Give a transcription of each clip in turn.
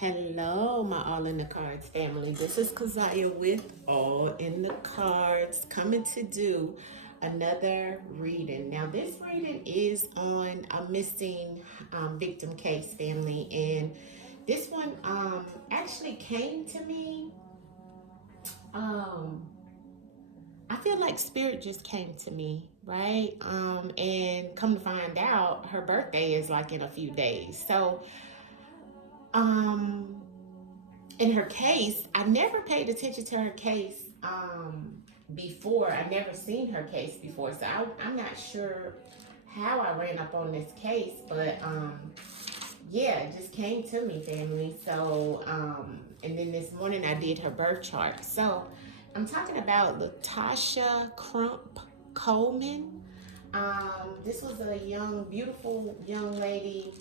Hello, my All in the Cards family. This is Kazaya with All in the Cards, coming to do another reading. Now, this reading is on a missing victim case, family, and this one actually came to me. Um, I feel like spirit just came to me, right? And come to find out, her birthday is like in a few days. So, um, in her case, I never paid attention to her case before. I never seen her case before, so I'm not sure how I ran up on this case, but yeah, it just came to me, family. So and then this morning I did her birth chart. So I'm talking about Latasha Crump Coleman. This was a young, beautiful young lady.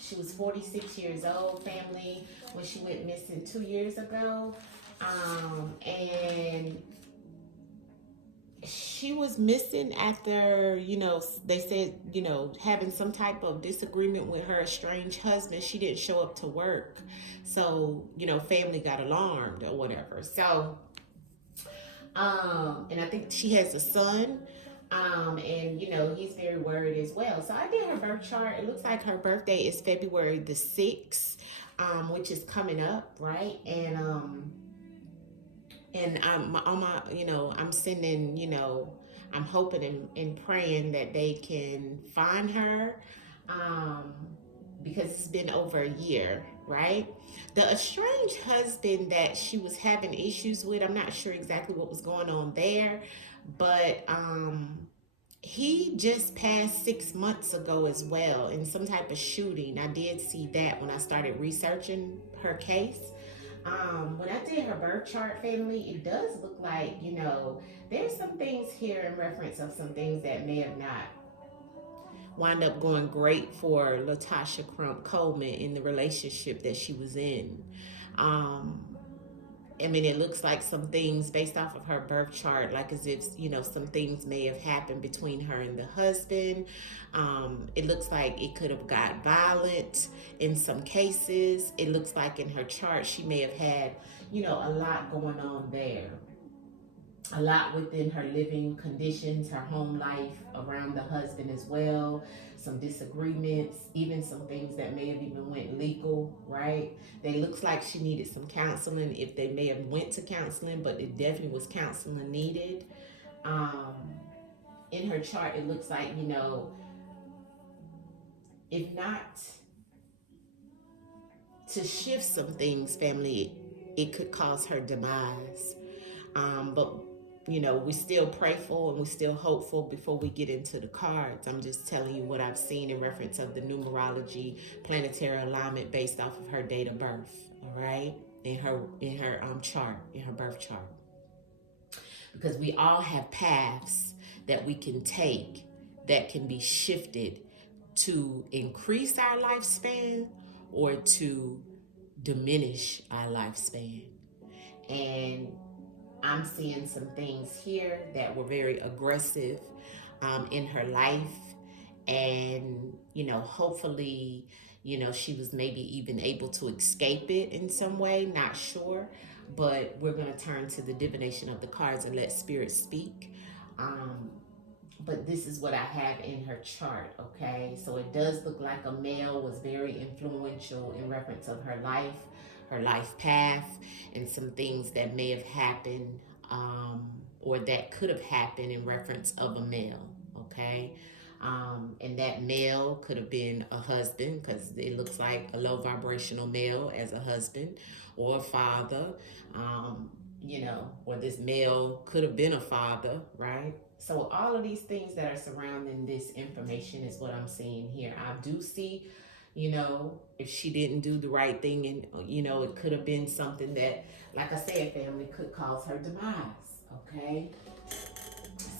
She was 46 years old, family, when she went missing 2 years ago. And she was missing after, they said, having some type of disagreement with her estranged husband. She didn't show up to work. So, family got alarmed or whatever. So, and I think she has a son. And he's very worried as well. So I did her birth chart. It looks like her birthday is February the 6th, which is coming up, right? And I'm on my, I'm sending, I'm hoping and praying that they can find her, um, because it's been over a year, right? The estranged husband that she was having issues with, I'm not sure exactly what was going on there, but he just passed 6 months ago as well in some type of shooting. I did see that when I started researching her case. When I did her birth chart, family, it does look like, there's some things here in reference of some things that may have not wound up going great for Latasha Crump Coleman in the relationship that she was in. I mean, it looks like some things based off of her birth chart, like as if, some things may have happened between her and the husband. It looks like it could have got violent in some cases. It looks like in her chart, she may have had, a lot going on there. A lot within her living conditions, her home life around the husband as well, some disagreements, even some things that may have even went legal, right? It looks like she needed some counseling, if they may have went to counseling, but it definitely was counseling needed. Um, in her chart, it looks like, if not to shift some things, family, it could cause her demise. But we still prayerful and we still hopeful before we get into the cards. I'm just telling you what I've seen in reference of the numerology, planetary alignment based off of her date of birth. All right, in her chart, in her birth chart, because we all have paths that we can take that can be shifted to increase our lifespan or to diminish our lifespan. And I'm seeing some things here that were very aggressive in her life. And, hopefully, she was maybe even able to escape it in some way, not sure. But we're going to turn to the divination of the cards and let spirit speak. But this is what I have in her chart, okay? So it does look like a male was very influential in reference of her life path, and some things that may have happened, or that could have happened in reference of a male, okay? And that male could have been a husband, because it looks like a low vibrational male as a husband, or a father, or this male could have been a father, right? So all of these things that are surrounding this information is what I'm seeing here. I do see, if she didn't do the right thing, and, it could have been something that, like I said, family, could cause her demise, okay?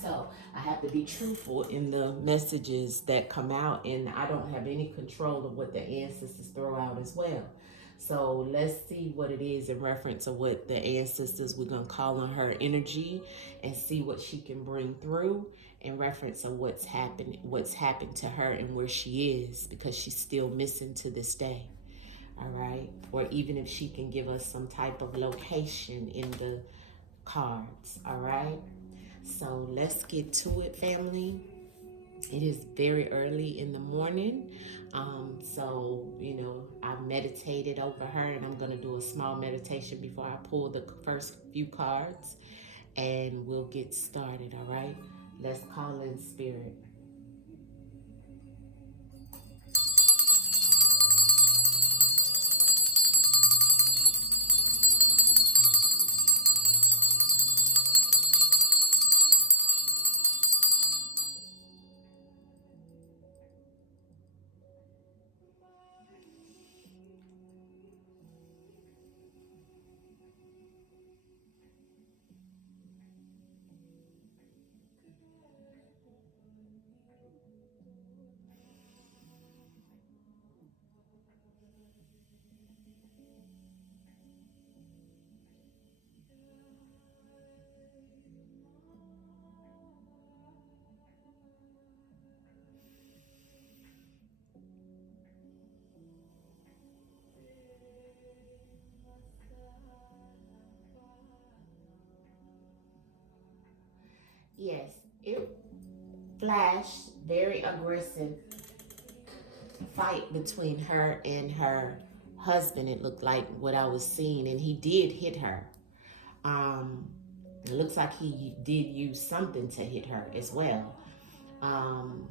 So I have to be truthful in the messages that come out, and I don't have any control of what the ancestors throw out as well. So let's see what it is in reference of what the ancestors, we're going to call on her energy and see what she can bring through in reference of what's happened to her and where she is, because she's still missing to this day. all right? Or even if she can give us some type of location in the cards, all right? So let's get to it, family. It is very early in the morning. So, I meditated over her, and I'm going to do a small meditation before I pull the first few cards, and we'll get started, all right? Let's call in spirit. Yes, it flashed very aggressive fight between her and her husband. It looked like what I was seeing, and he did hit her. Um, it looks like he did use something to hit her as well. Um,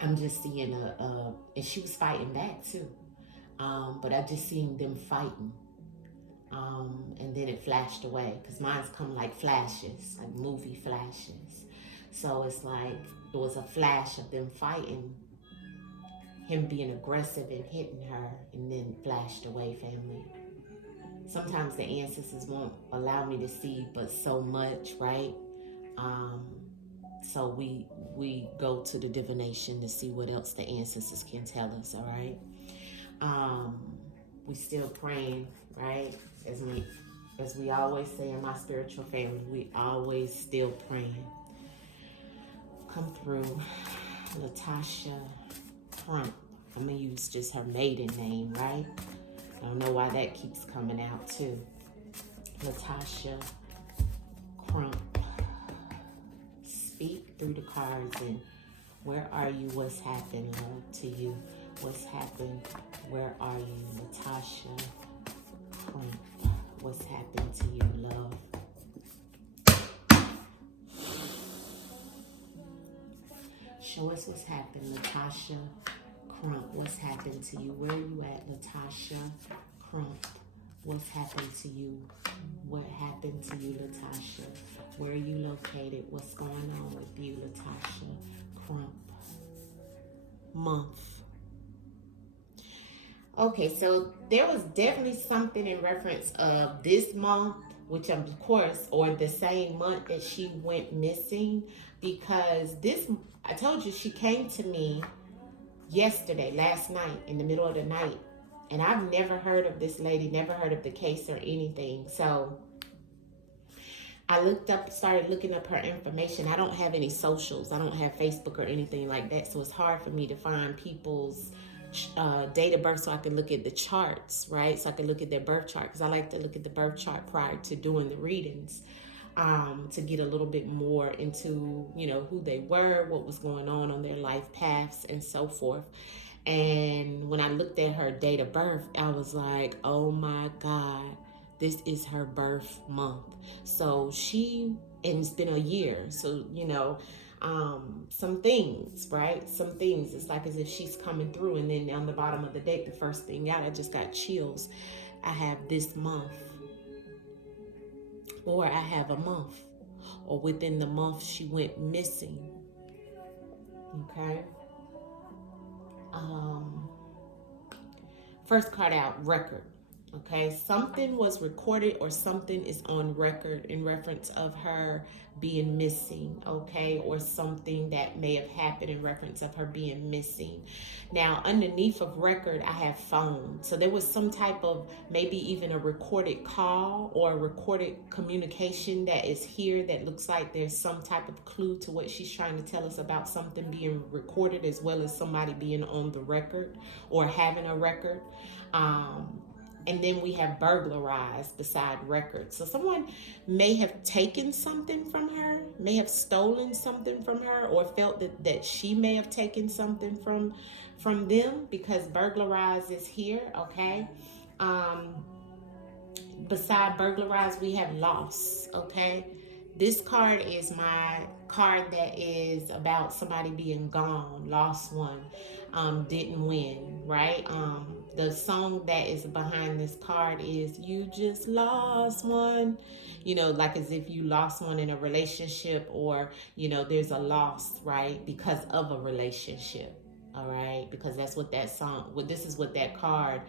I'm just seeing and she was fighting back too. But I just seen them fighting. And then it flashed away because mine's come like flashes, like movie flashes. So it's like it was a flash of them fighting, him being aggressive and hitting her, and then flashed away, family. Sometimes the ancestors won't allow me to see but so much, right? So we go to the divination to see what else the ancestors can tell us, all right? We still praying, right? As we always say in my spiritual family, we always still praying. Come through, Latasha Crump. I'm gonna use just her maiden name, right? I don't know why that keeps coming out too. Latasha Crump. Speak through the cards, and where are you? What's happened, love, to you? What's happened? Where are you, Latasha Crump? What's happened to you, love? Show us what's happened, Latasha Crump. What's happened to you? Where are you at, Latasha Crump? What's happened to you? What happened to you, Latasha? Where are you located? What's going on with you, Latasha Crump? Month. Okay, so there was definitely something in reference of this month, which of course, or the same month that she went missing, because I told you she came to me yesterday, last night, in the middle of the night, and I've never heard of this lady, never heard of the case or anything. So I started looking up her information. I don't have any socials. I don't have Facebook or anything like that. So it's hard for me to find people's date of birth so I can look at the charts, right? So I can look at their birth chart, because I like to look at the birth chart prior to doing the readings, to get a little bit more into, who they were, what was going on their life paths and so forth. And when I looked at her date of birth, I was like, oh my God, this is her birth month. So and it's been a year. So, some things, right? Some things, it's like as if she's coming through. And then on the bottom of the date, the first thing out, I just got chills. I have this month, or I have a month, or within the month she went missing. Okay. First card out, record. Okay, something was recorded or something is on record in reference of her being missing, okay, or something that may have happened in reference of her being missing. Now, underneath of record, I have phone. So there was some type of maybe even a recorded call or a recorded communication that is here that looks like there's some type of clue to what she's trying to tell us about something being recorded as well as somebody being on the record or having a record. And then we have burglarized beside records. So someone may have taken something from her, may have stolen something from her, or felt that she may have taken something from them, because burglarize is here, okay? Beside burglarize, we have loss, okay? This card is my card that is about somebody being gone, lost one, didn't win, right? The song that is behind this card is "You Just Lost One," you know, like as if you lost one in a relationship, or you know, there's a loss, right, because of a relationship. All right, because that's what that song, this is what that card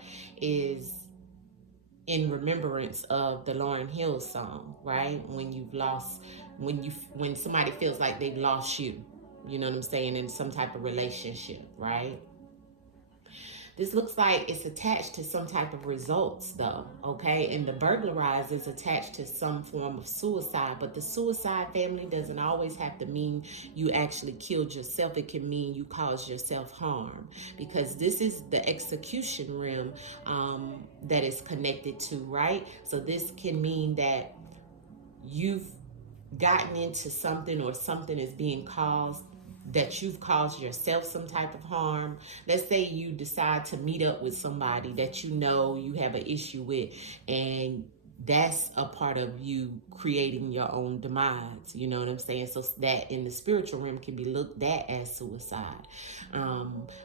is in remembrance of the Lauryn Hill song, right? When you've lost, when somebody feels like they've lost you, you know what I'm saying, in some type of relationship, right? This looks like it's attached to some type of results though, okay? And the burglarize is attached to some form of suicide, but the suicide, family, doesn't always have to mean you actually killed yourself. It can mean you caused yourself harm, because this is the execution realm that is connected to, right? So this can mean that you've gotten into something, or something is being caused, that you've caused yourself some type of harm. Let's say you decide to meet up with somebody that you know you have an issue with, and that's a part of you creating your own demise, you know what I'm saying? So that in the spiritual realm can be looked at as suicide.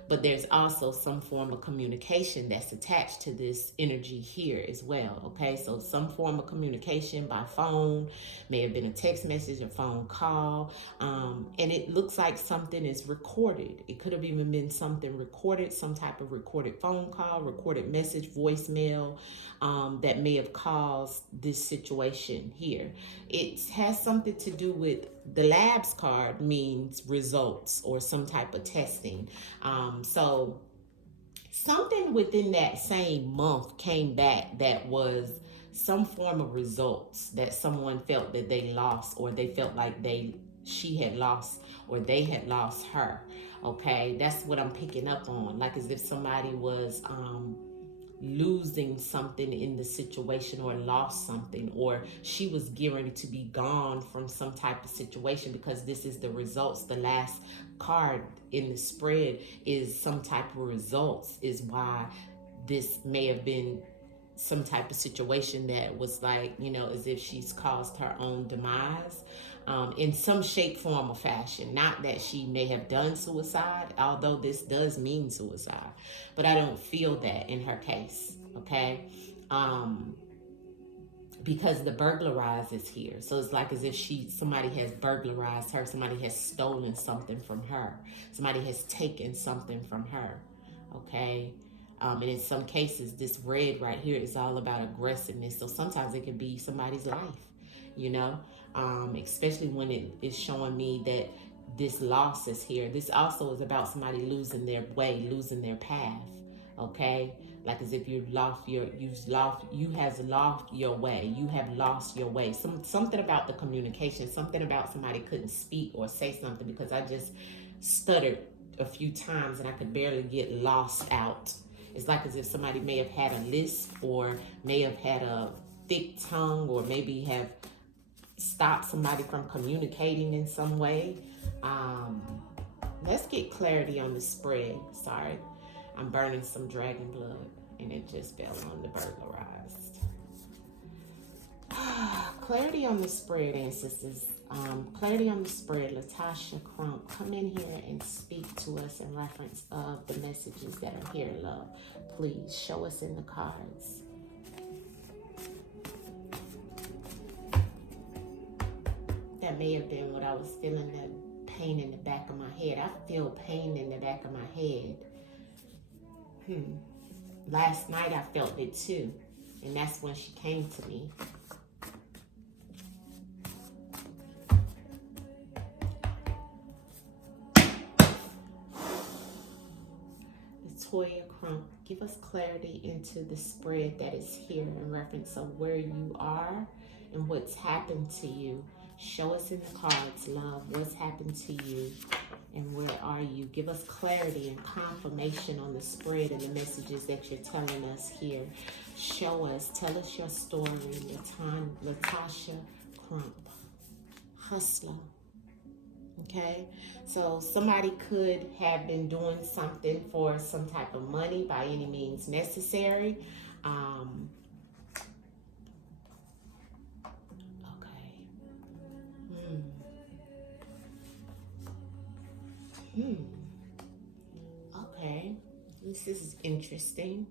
But there's also some form of communication that's attached to this energy here as well, okay? So some form of communication by phone, may have been a text message, a phone call, and it looks like something is recorded. It could have even been something recorded, some type of recorded phone call, recorded message, voicemail, that may have caused this situation here. It has something to do with the labs card, means results or some type of testing. So something within that same month came back that was some form of results that someone felt that they lost, or they felt like she had lost, or they had lost her. Okay, that's what I'm picking up on, like as if somebody was losing something in the situation, or lost something, or she was getting ready to be gone from some type of situation, because this is the results. The last card in the spread is some type of results, is why this may have been some type of situation that was like, you know, as if she's caused her own demise, in some shape, form, or fashion. Not that she may have done suicide, although this does mean suicide, but I don't feel that in her case, okay? Because the burglarize is here. So it's like as if somebody has burglarized her, somebody has stolen something from her, somebody has taken something from her, okay? And in some cases, this red right here is all about aggressiveness. So sometimes it can be somebody's life, you know, especially when it is showing me that this loss is here. This also is about somebody losing their way, losing their path, okay? Like as if you have lost your way. You have lost your way. Something about the communication, something about somebody couldn't speak or say something, because I just stuttered a few times and I could barely get lost out. It's like as if somebody may have had a lisp, or may have had a thick tongue, or maybe have stopped somebody from communicating in some way. Let's get clarity on the spread. Sorry, I'm burning some dragon blood and it just fell on the burglarized. Clarity on the spread, ancestors. Clarity on the spread. Latasha, Crump, come in here and speak to us in reference of the messages that are here, love. Please show us in the cards. That may have been what I was feeling, that pain in the back of my head. I feel pain in the back of my head. Last night I felt it too. And that's when she came to me. Latoya, Crump, give us clarity into the spread that is here in reference of where you are and what's happened to you. Show us in the cards, love, what's happened to you and where are you. Give us clarity and confirmation on the spread and the messages that you're telling us here. Show us, tell us your story. Latasha, Crump, hustler. Okay, so somebody could have been doing something for some type of money by any means necessary. Okay. Okay, this is interesting.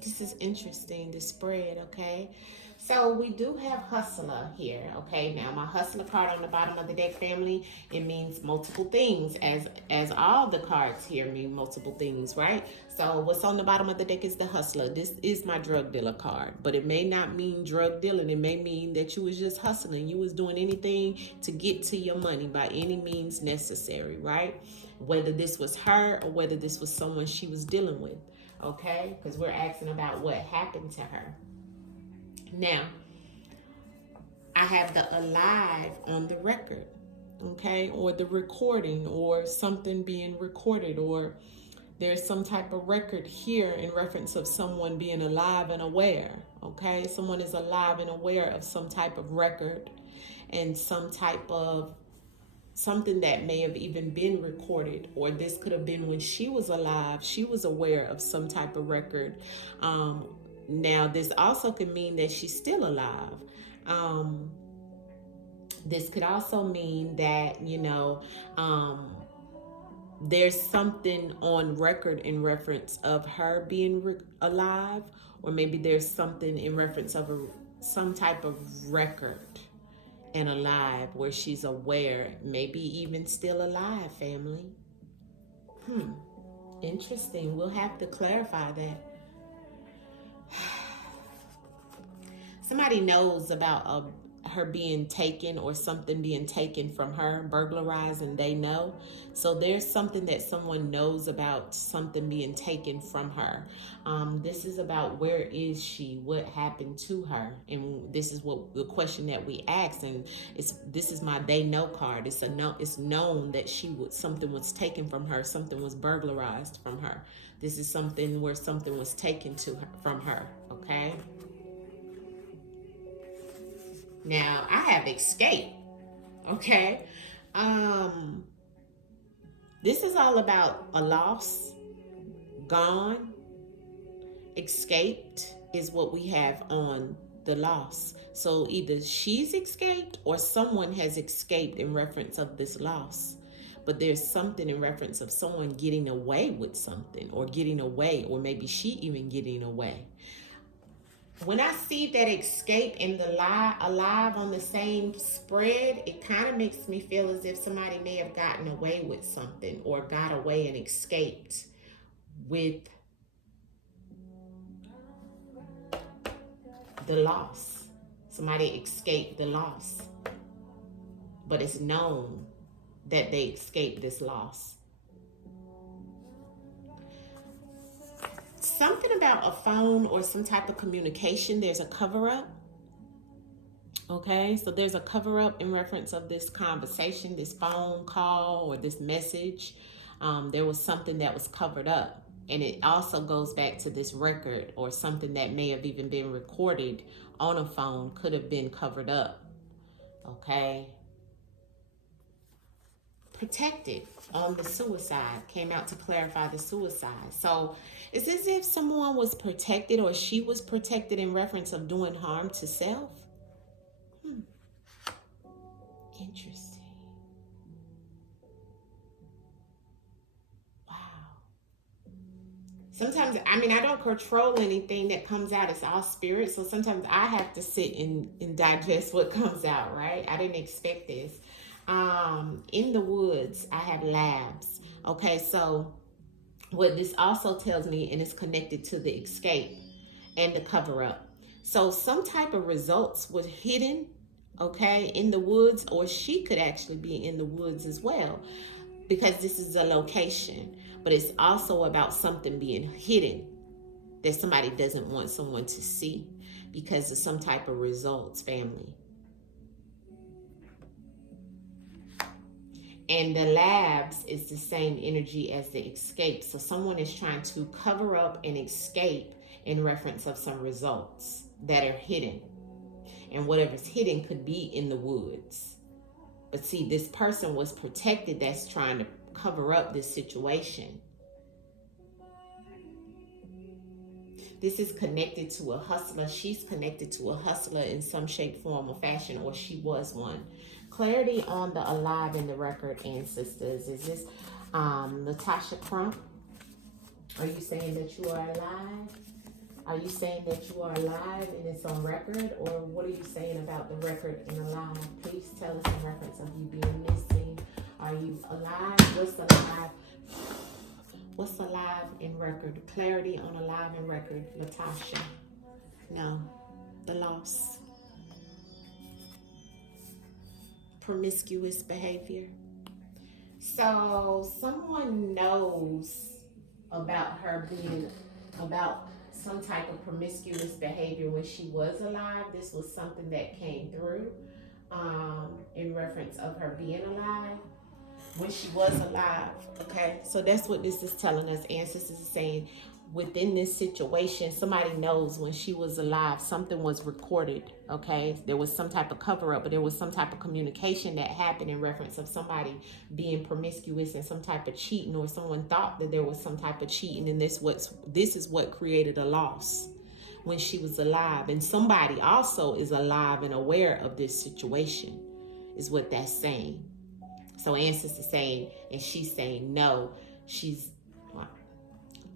This is interesting, the spread, okay? So we do have hustler here, okay? Now my hustler card on the bottom of the deck, family, it means multiple things, as all the cards here mean multiple things, right? So what's on the bottom of the deck is the hustler. This is my drug dealer card, but it may not mean drug dealing. It may mean that you was just hustling. You was doing anything to get to your money by any means necessary, right? Whether this was her or whether this was someone she was dealing with. Okay, because we're asking about what happened to her. Now, I have the alive on the record, okay, or the recording, or something being recorded, or there's some type of record here in reference of someone being alive and aware, okay? Someone is alive and aware of some type of record and some type of something that may have even been recorded, or this could have been when she was alive. She was aware of some type of record. Now, this also could mean that she's still alive. This could also mean that, there's something on record in reference of her being alive, or maybe there's something in reference of some type of record and alive where she's aware, maybe even still alive, family. Interesting. We'll have to clarify that. Somebody knows about her being taken or something being taken from her, burglarized, and they know. So there's something that someone knows about something being taken from her. This is about where is she, what happened to her, and this is what the question that we asked. And this is my they know card. It's known that something was taken from her, something was burglarized from her. This is something where something was taken from her. Okay. Now, I have escape, okay? This is all about a loss, gone, escaped is what we have on the loss. So either she's escaped or someone has escaped in reference of this loss. But there's something in reference of someone getting away with something, or getting away, or maybe she even getting away. When I see that escape and the alive on the same spread, it kind of makes me feel as if somebody may have gotten away with something, or got away and escaped with the loss. Somebody escaped the loss, but it's known that they escaped this loss. Something about a phone or some type of communication. There's a cover-up. Okay, so there's a cover-up in reference of this conversation, this phone call, or this message. There was something that was covered up. And it also goes back to this record, or something that may have even been recorded on a phone could have been covered up. Okay. Protected on the suicide, came out to clarify the suicide. So it's as if someone was protected, or she was protected in reference of doing harm to self. Interesting. Wow. Sometimes, I don't control anything that comes out. It's all spirit. So sometimes I have to sit and digest what comes out, right? I didn't expect this. In the woods, I have labs. Okay, so What this also tells me, and it's connected to the escape and the cover up. So some type of results was hidden, okay, in the woods, or she could actually be in the woods as well, because this is a location. But it's also about something being hidden that somebody doesn't want someone to see because of some type of results, family. And the labs is the same energy as the escape. So someone is trying to cover up and escape in reference of some results that are hidden. And whatever's hidden could be in the woods. But see, this person was protected that's trying to cover up this situation. This is connected to a hustler. She's connected to a hustler in some shape, form, or fashion, or she was one. Clarity on the alive in the record ancestors. Is this Latasha Crump? Are you saying that you are alive? Are you saying that you are alive and it's on record? Or what are you saying about the record and alive? Please tell us in reference of you being missing. Are you alive? What's alive? What's alive in record? Clarity on alive in record, Latasha. No, the loss. Promiscuous behavior. So someone knows about her being, about some type of promiscuous behavior when she was alive. This was something that came through in reference of her being alive when she was alive. Okay, so that's what this is telling us. Ancestors is saying within this situation, somebody knows when she was alive, something was recorded. Okay, there was some type of cover up, but there was some type of communication that happened in reference of somebody being promiscuous and some type of cheating, or someone thought that there was some type of cheating, and this is what created a loss when she was alive. And somebody also is alive and aware of this situation, is what that's saying. So ancestors saying, and she's saying no, she's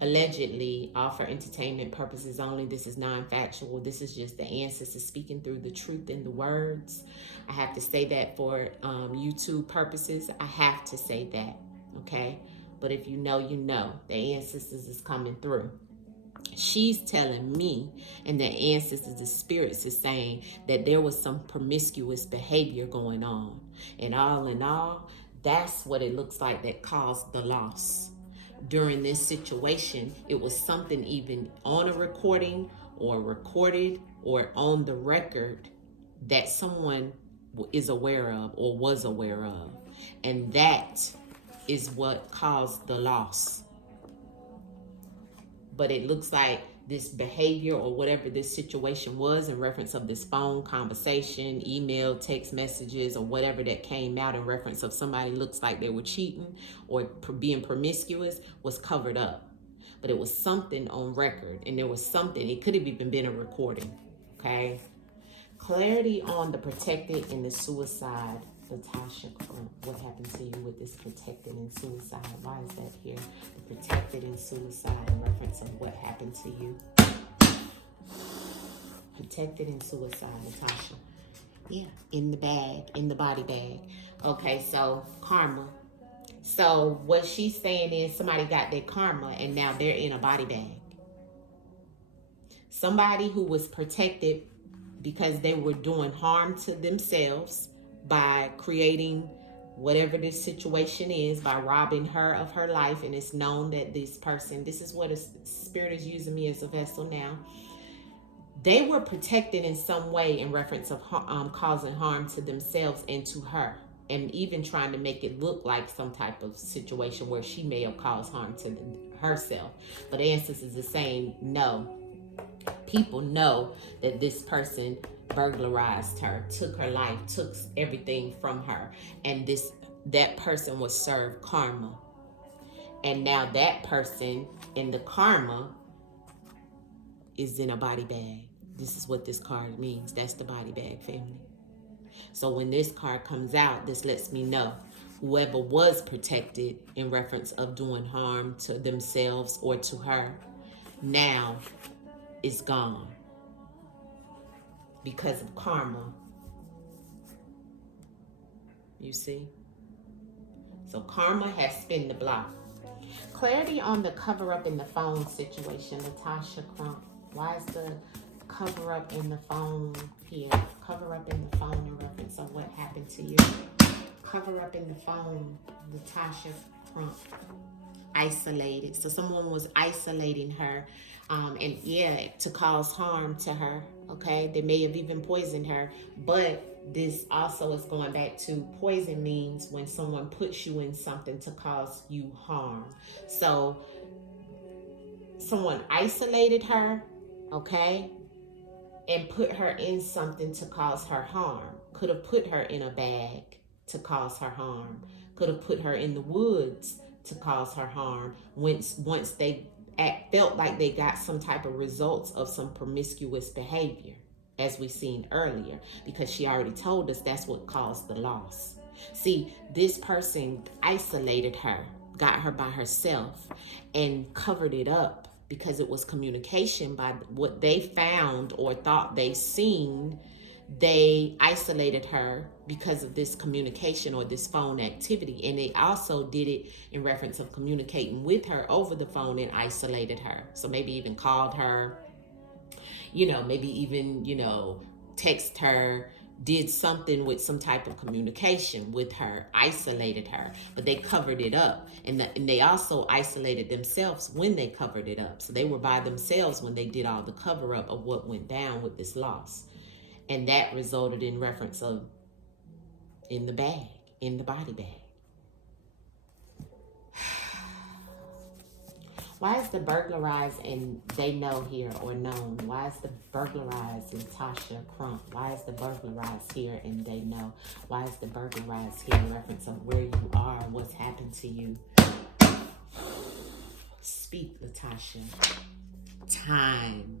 allegedly all for entertainment purposes only. This is non-factual. This is just the ancestors speaking through the truth in the words. I have to say that for YouTube purposes. I have to say that, okay? But if you know, you know. The ancestors is coming through. She's telling me, and the ancestors, the spirits, is saying that there was some promiscuous behavior going on. And all in all, that's what it looks like that caused the loss. During this situation, it was something even on a recording or recorded or on the record that someone is aware of or was aware of. And that is what caused the loss. But it looks like this behavior or whatever this situation was in reference of this phone conversation, email, text messages, or whatever that came out in reference of somebody looks like they were cheating or being promiscuous, was covered up. But it was something on record, and there was something, it could have even been a recording, okay? Clarity on the protected and the suicide. Latasha, what happened to you with this protected and suicide? Why is that here? The protected and suicide in reference of what happened to you. Protected and suicide, Latasha. Yeah, in the bag, in the body bag. Okay, so karma. So what she's saying is somebody got their karma and now they're in a body bag. Somebody who was protected because they were doing harm to themselves by creating whatever this situation is, by robbing her of her life. And it's known that this person, this is what a spirit is using me as a vessel now. They were protected in some way in reference of causing harm to themselves and to her, and even trying to make it look like some type of situation where she may have caused harm to herself. But ancestors are saying no. People know that this person burglarized her, took her life, took everything from her, and that person was served karma. And now that person in the karma is in a body bag. This is what this card means. That's the body bag, family. So when this card comes out, this lets me know whoever was protected in reference of doing harm to themselves or to her, now is gone because of karma. You see? So karma has spun the block. Clarity on the cover up in the phone situation, Latasha Crump. Why is the cover up in the phone here? Cover up in the phone in reference of what happened to you. Cover up in the phone, Latasha Crump. Isolated. So someone was isolating her, and yeah, to cause harm to her. Okay, they may have even poisoned her, but this also is going back to poison means when someone puts you in something to cause you harm. So someone isolated her, okay, and put her in something to cause her harm. Could have put her in a bag to cause her harm. Could have put her in the woods to cause her harm. Once they felt like they got some type of results of some promiscuous behavior, as we seen earlier, because she already told us that's what caused the loss. See, this person isolated her, got her by herself, and covered it up because it was communication by what they found or thought they seen. They isolated her because of this communication or this phone activity, and they also did it in reference of communicating with her over the phone and isolated her. So maybe even called her, maybe even, text her, did something with some type of communication with her, isolated her, but they covered it up. And they also isolated themselves when they covered it up. So they were by themselves when they did all the cover up of what went down with this loss. And that resulted in reference of in the bag, in the body bag. Why is the burglarized and they know here or known? Why is the burglarized Latasha Crump? Why is the burglarized here and they know? Why is the burglarized here in reference of where you are, what's happened to you? Speak, Latasha. Time.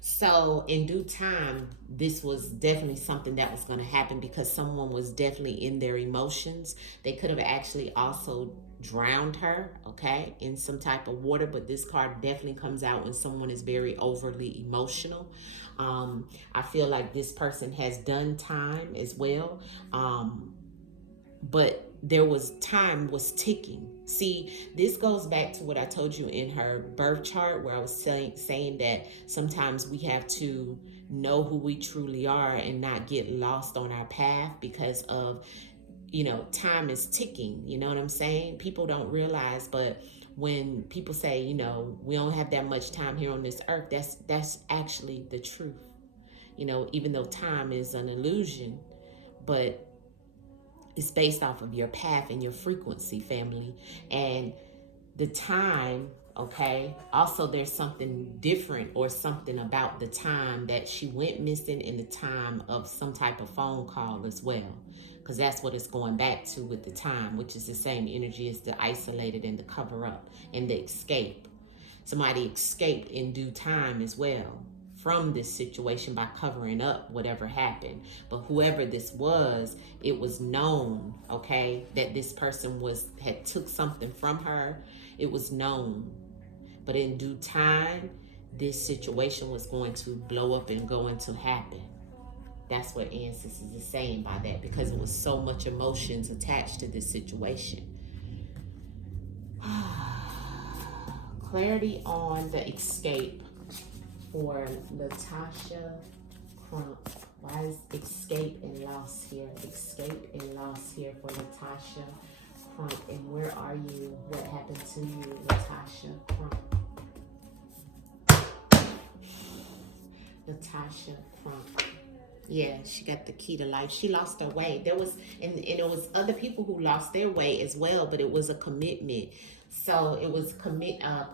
So in due time, this was definitely something that was going to happen because someone was definitely in their emotions. They could have actually also drowned her, okay, in some type of water, but this card definitely comes out when someone is very overly emotional. I feel like this person has done time as well, but there was time was ticking. See, this goes back to what I told you in her birth chart, where I was saying that sometimes we have to know who we truly are and not get lost on our path because of, time is ticking. You know what I'm saying? People don't realize, but when people say, we don't have that much time here on this earth, that's actually the truth. Even though time is an illusion, but it's based off of your path and your frequency, family. And the time, okay, also there's something different or something about the time that she went missing in the time of some type of phone call as well. Because that's what it's going back to with the time, which is the same energy as the isolated and the cover up and the escape. Somebody escaped in due time as well from this situation by covering up whatever happened. But whoever this was, it was known, okay, that this person had took something from her. It was known. But in due time, this situation was going to blow up and going to happen. That's what ancestors is saying by that, because it was so much emotions attached to this situation. Clarity on the escape for Latasha Crump. Why is escape and loss here? Escape and loss here for Latasha Crump. And where are you? What happened to you, Latasha Crump? Latasha Crump. Yeah, she got the key to life. She lost her way. There was, and it was other people who lost their way as well, but it was a commitment. So it was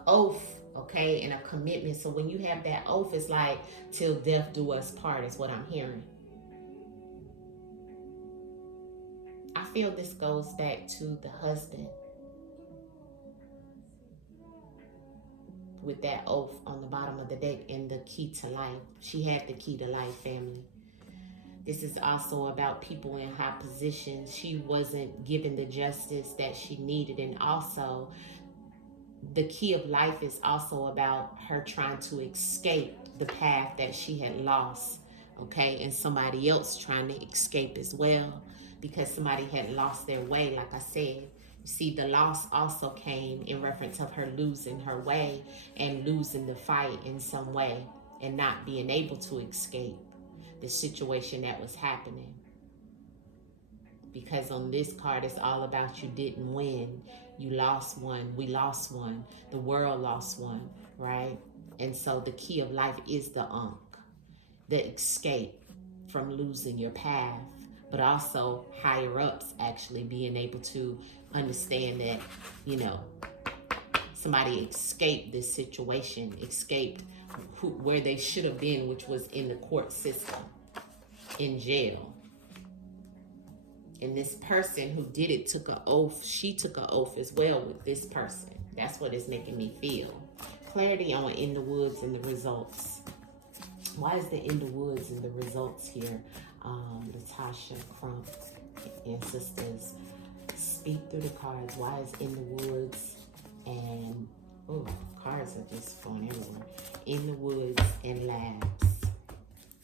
oath, okay, and a commitment. So when you have that oath, it's like till death do us part is what I'm hearing. I feel this goes back to the husband with that oath on the bottom of the deck and the key to life. She had the key to life, family. This is also about people in high positions. She wasn't given the justice that she needed. And also, the key of life is also about her trying to escape the path that she had lost, okay? And somebody else trying to escape as well, because somebody had lost their way, like I said. See, the loss also came in reference of her losing her way and losing the fight in some way and not being able to escape the situation that was happening. Because on this card, it's all about you didn't win. You lost one. We lost one. The world lost one, right? And so the key of life is the Ankh, the escape from losing your path, but also higher ups actually being able to understand that, you know, somebody escaped this situation, escaped where they should have been, which was in the court system, in jail. And this person who did it took an oath. She took an oath as well with this person. That's what it's making me feel. Clarity on in the woods and the results. Why is the in the woods and the results here? Latasha, Crump, and sisters, speak through the cards. Why is in the woods and, oh, cards are just going everywhere. In the woods and labs.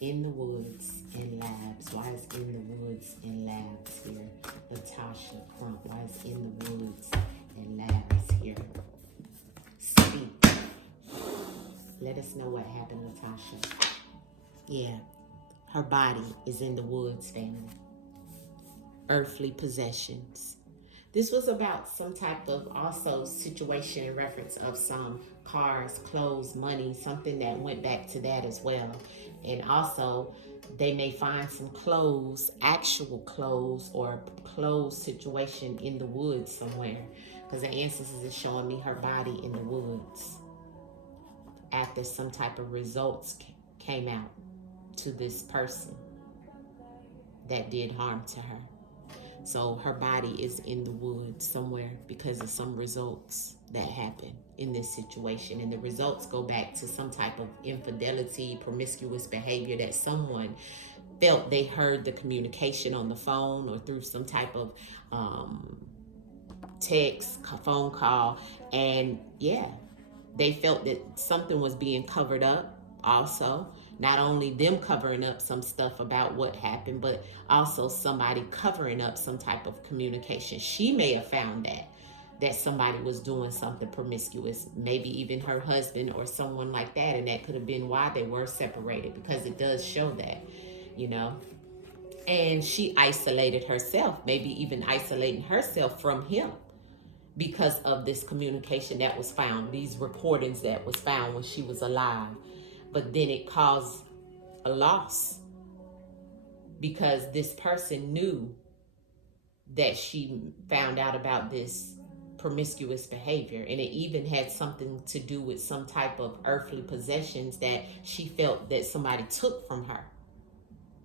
In the woods and labs. Why is in the woods and labs here? Latasha, Crump. Why is in the woods and labs here? Speak. Let us know what happened, Latasha. Yeah, her body is in the woods, family. Earthly possessions. This was about some type of also situation in reference of some cars, clothes, money, something that went back to that as well. And also, they may find some clothes, actual clothes or clothes situation in the woods somewhere. Because the ancestors is showing me her body in the woods after some type of results came out to this person that did harm to her. So her body is in the woods somewhere because of some results that happened in this situation. And the results go back to some type of infidelity, promiscuous behavior that someone felt they heard the communication on the phone or through some type of text, phone call. And yeah, they felt that something was being covered up also. Not only them covering up some stuff about what happened, but also somebody covering up some type of communication. She may have found that somebody was doing something promiscuous, maybe even her husband or someone like that, and that could have been why they were separated, because it does show that, you know. And she isolated herself, maybe even isolating herself from him because of this communication that was found, these recordings that was found when she was alive. But then it caused a loss because this person knew that she found out about this promiscuous behavior, and it even had something to do with some type of earthly possessions that she felt that somebody took from her,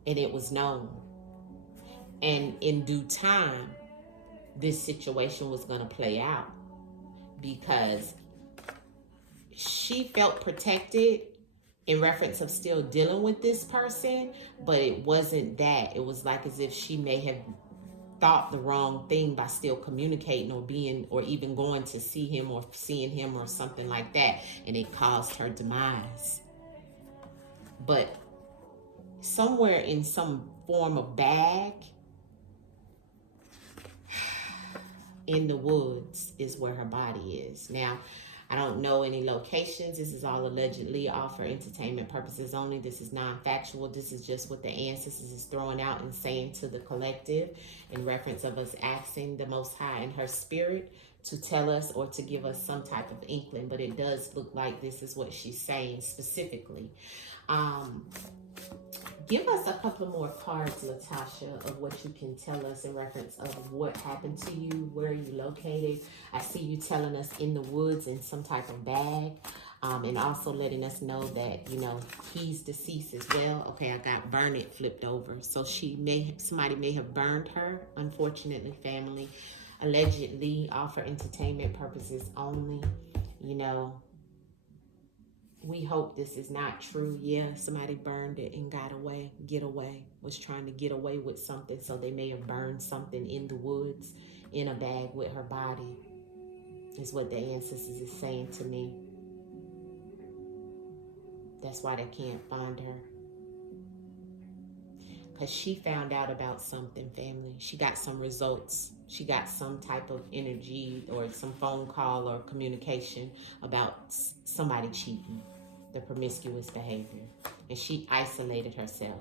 and it was known. And in due time, this situation was going to play out because she felt protected in reference of still dealing with this person, but it wasn't that. It was like as if she may have thought the wrong thing by still communicating or being, or even going to see him or seeing him or something like that, and it caused her demise. But somewhere in some form of bag in the woods is where her body is. Now, I don't know any locations. This is all allegedly, all for entertainment purposes only. This is non-factual. This is just what the ancestors is throwing out and saying to the collective in reference of us asking the Most High and her spirit to tell us or to give us some type of inkling. But it does look like this is what she's saying specifically. Give us a couple more cards, Latasha, of what you can tell us in reference of what happened to you, where you located. I see you telling us in the woods in some type of bag, and also letting us know that, you know, he's deceased as well. Okay, I got burn it flipped over. So somebody may have burned her, unfortunately, family. Allegedly, all for entertainment purposes only, you know. We hope this is not true. Yeah, somebody burned it and was trying to get away with something. So they may have burned something in the woods in a bag with her body, is what the ancestors is saying to me. That's why they can't find her. because she found out about something, family. She got some results. She got some type of energy or some phone call or communication about somebody cheating, the promiscuous behavior. And she isolated herself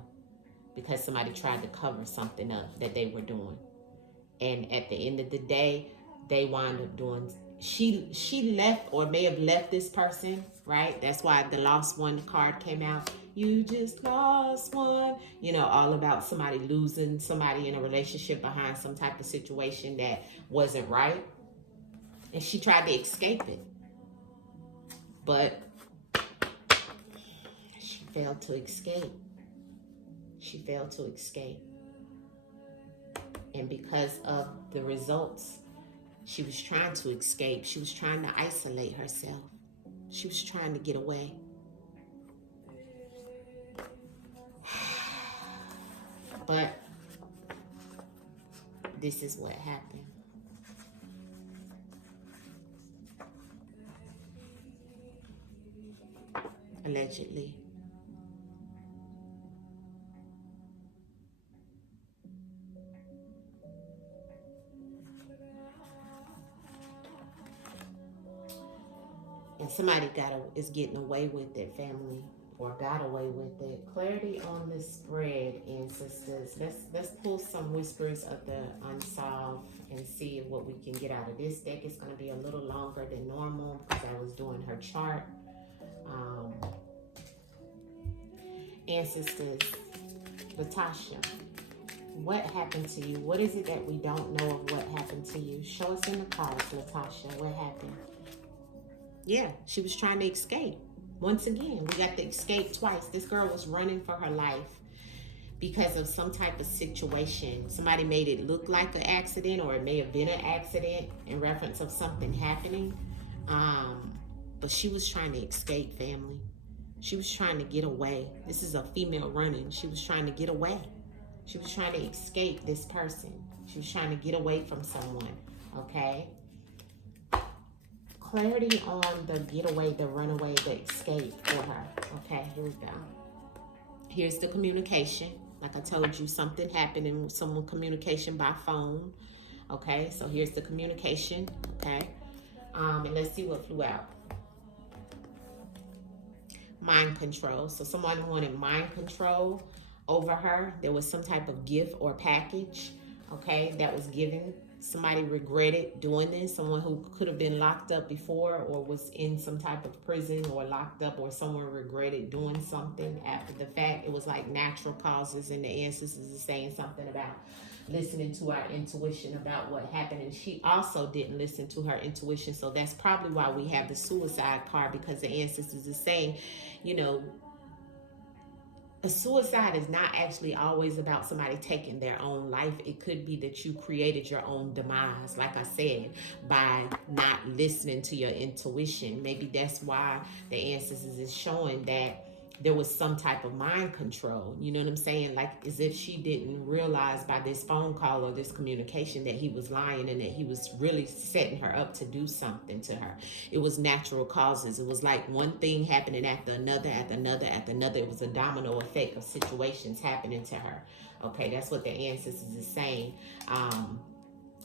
because somebody tried to cover something up that they were doing. And at the end of the day, they wound up doing, she left or may have left this person, right? That's why the lost one card came out. You just lost one. You know, all about somebody losing somebody in a relationship behind some type of situation that wasn't right. And she tried to escape it. But she failed to escape. She failed to escape. And because of the results, she was trying to escape. She was trying to isolate herself. She was trying to get away. But this is what happened. Allegedly. And somebody is getting away with it, family, or got away with it. Clarity on this spread, ancestors. Let's pull some whispers of the unsolved and see what we can get out of this deck. It's going to be a little longer than normal because I was doing her chart. Ancestors, Latasha, what happened to you? What is it that we don't know of what happened to you? Show us in the cards, Latasha. What happened? Yeah, she was trying to escape. Once again, we got the escape twice. This girl was running for her life because of some type of situation. Somebody made it look like an accident, or it may have been an accident in reference of something happening. But she was trying to escape, family. She was trying to get away. This is a female running. She was trying to get away. She was trying to escape this person. She was trying to get away from someone, okay? Clarity on the getaway, the runaway, the escape for her. Okay, here we go. Here's the communication. Like I told you, something happened in someone communication by phone. Okay, so here's the communication. Okay, and let's see what flew out. Mind control. So someone wanted mind control over her. There was some type of gift or package, okay, that was given. Somebody regretted doing this. Someone who could have been locked up before or was in some type of prison or locked up, or someone regretted doing something after the fact. It was like natural causes, and the ancestors is saying something about listening to our intuition about what happened. And she also didn't listen to her intuition. So that's probably why we have the suicide card, because the ancestors is saying, you know, a suicide is not actually always about somebody taking their own life. It could be that you created your own demise, like I said, by not listening to your intuition. Maybe that's why the ancestors is showing that there was some type of mind control. You know what I'm saying? Like as if she didn't realize by this phone call or this communication that he was lying and that he was really setting her up to do something to her. It was natural causes. It was like one thing happening after another, after another, after another. It was a domino effect of situations happening to her. Okay, that's what the ancestors is saying.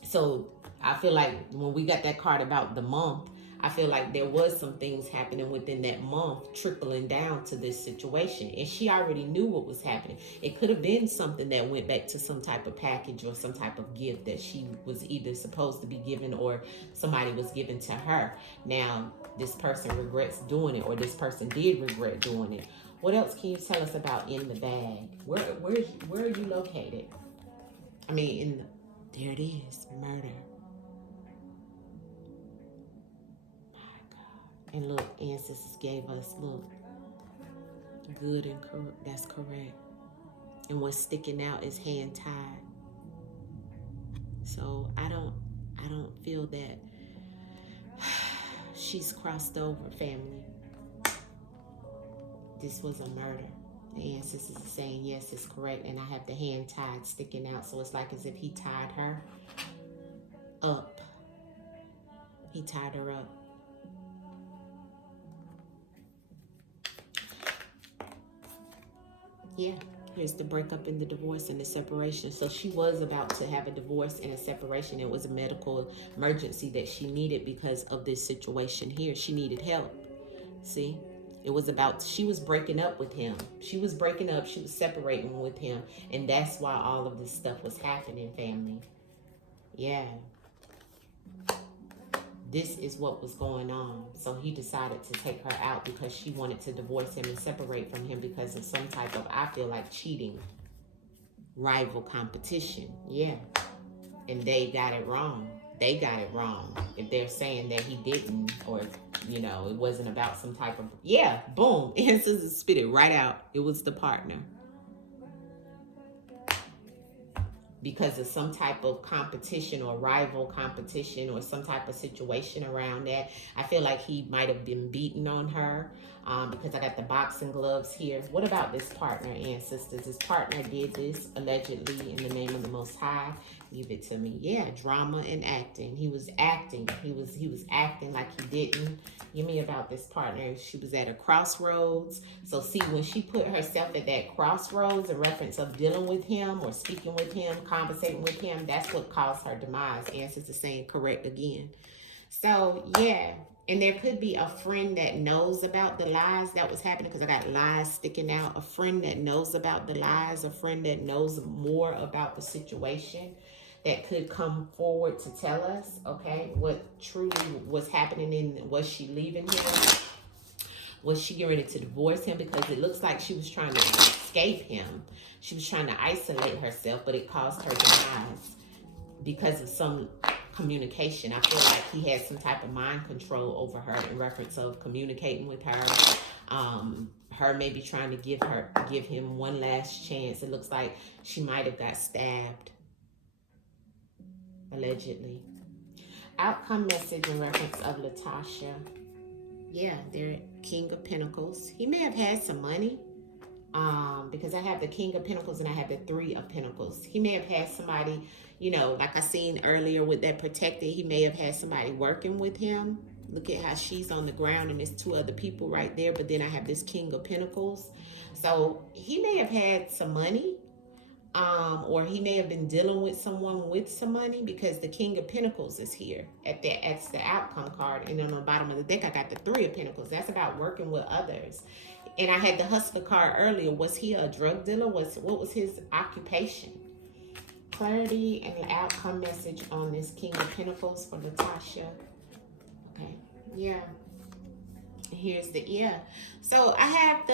So I feel like when we got that card about the month, I feel like there was some things happening within that month trickling down to this situation. And she already knew what was happening. It could have been something that went back to some type of package or some type of gift that she was either supposed to be given or somebody was given to her. Now, this person regrets doing it, or this person did regret doing it. What else can you tell us about in the bag? Where are you located? I mean, there it is, murder. And look, ancestors gave us, look, good and correct. That's correct. And what's sticking out is hand tied. So I don't feel that she's crossed over, family. This was a murder. The ancestors are saying yes, it's correct. And I have the hand tied sticking out. So it's like as if he tied her up. He tied her up. Yeah, Here's the breakup and the divorce and the separation. So she was about to have a divorce and a separation. It was a medical emergency that she needed because of this situation here. She needed help. See? It was about, she was breaking up with him. She was breaking up. She was separating with him. And that's why all of this stuff was happening, family. Yeah. This is what was going on. So he decided to take her out because she wanted to divorce him and separate from him because of some type of, I feel like, cheating, rival competition. Yeah. And they got it wrong. They got it wrong. If they're saying that he didn't, or, you know, it wasn't about some type of, yeah, boom. Answers and spit it right out. It was the partner. Because of some type of competition or rival competition or some type of situation around that. I feel like he might have been beaten on her because I got the boxing gloves here. What about this partner, ancestors? This partner did this allegedly in the name of the Most High. Give it to me. Yeah, drama and acting. He was acting. He was acting like he didn't. Give me about this partner. She was at a crossroads. So see, when she put herself at that crossroads, a reference of dealing with him or speaking with him, conversating with him, that's what caused her demise. Answers the same, correct again. So yeah, and there could be a friend that knows about the lies that was happening, because I got lies sticking out. A friend that knows about the lies, a friend that knows more about the situation, that could come forward to tell us, okay, what truly was happening. And was she leaving him? Was she getting ready to divorce him? Because it looks like she was trying to escape him. She was trying to isolate herself, but it caused her demise because of some communication. I feel like he had some type of mind control over her in reference of communicating with her. Her maybe trying to give him one last chance. It looks like she might have got stabbed. Allegedly. Outcome message in reference of Latasha. Yeah, they're King of Pentacles. He may have had some money because I have the King of Pentacles and I have the Three of Pentacles. He may have had somebody, you know, like I seen earlier with that protected. He may have had somebody working with him. Look at how she's on the ground and there's two other people right there. But then I have this King of Pentacles. So he may have had some money. Or he may have been dealing with someone with some money, because the King of Pentacles is here that's the outcome card. And on the bottom of the deck, I got the Three of Pentacles. That's about working with others. And I had the Hustler card earlier. Was he a drug dealer? What was his occupation? Clarity and the outcome message on this King of Pentacles for Latasha. Okay, yeah. Here's the, yeah. So I have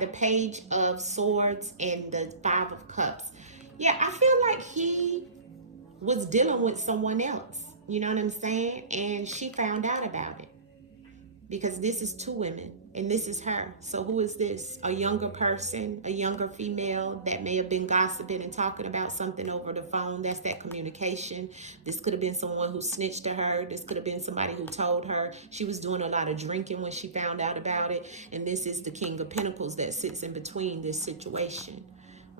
the Page of Swords and the Five of Cups. Yeah, I feel like he was dealing with someone else. You know what I'm saying? And she found out about it. Because this is two women and this is her. So who is this? A younger person, a younger female that may have been gossiping and talking about something over the phone. That's that communication. This could have been someone who snitched to her. This could have been somebody who told her. She was doing a lot of drinking when she found out about it. And this is the King of Pentacles that sits in between this situation.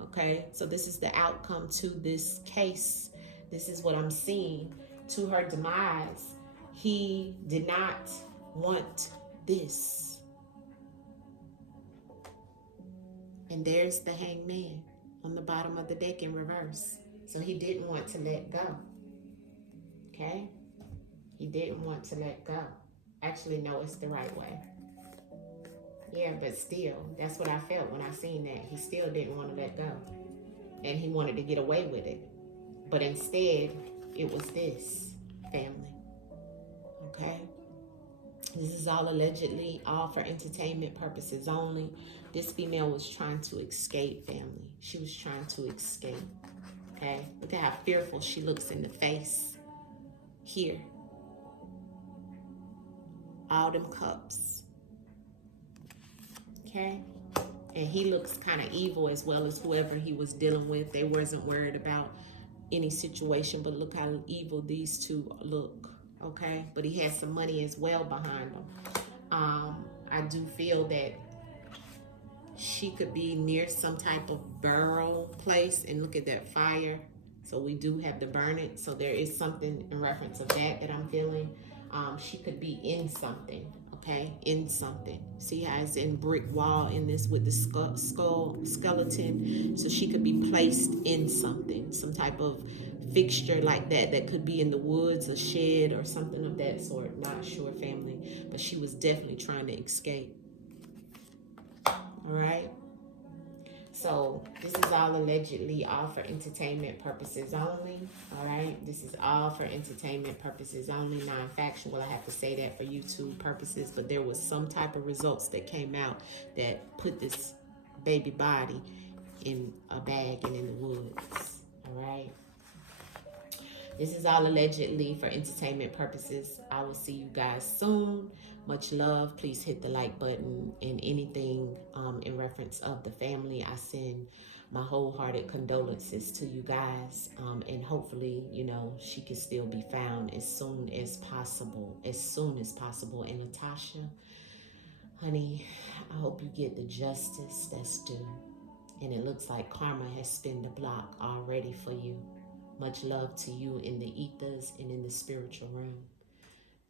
Okay, so this is the outcome to this case. This is what I'm seeing. To her demise, he did not want this. And there's the Hangman on the bottom of the deck in reverse. So he didn't want to let go. Okay? He didn't want to let go. Actually, no, it's the right way. Yeah, but still, that's what I felt when I seen that. He still didn't want to let go. And he wanted to get away with it. But instead, it was this, family. Okay? This is all allegedly, all for entertainment purposes only. This female was trying to escape, family. She was trying to escape. Okay? Look at how fearful she looks in the face. Here. All them cups. Okay? And he looks kind of evil, as well as whoever he was dealing with. They wasn't worried about any situation, but look how evil these two look. Okay, but he has some money as well behind him. I do feel that she could be near some type of burial place, and look at that fire. So we do have the burn it. So there is something in reference of that I'm feeling. She could be in something. okay, in something. See how it's in brick wall in this with the skull skeleton, so she could be placed in something, some type of fixture like that, that could be in the woods, a shed or something of that sort. Not sure, family, but she was definitely trying to escape. All right. So this is all allegedly all for entertainment purposes only. All right. This is all for entertainment purposes only, non-factual. I have to say that for YouTube purposes, but there was some type of results that came out that put this baby body in a bag and in the woods. All right. This is all allegedly for entertainment purposes. I will see you guys soon. Much love. Please hit the like button, and anything in reference of the family. I send my wholehearted condolences to you guys. And hopefully, she can still be found as soon as possible. As soon as possible. And Latasha, honey, I hope you get the justice that's due. And it looks like karma has spun the block already for you. Much love to you in the ethers and in the spiritual realm.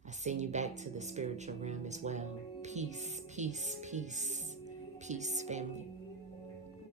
I send you back to the spiritual realm as well. Peace, peace, peace, peace, family.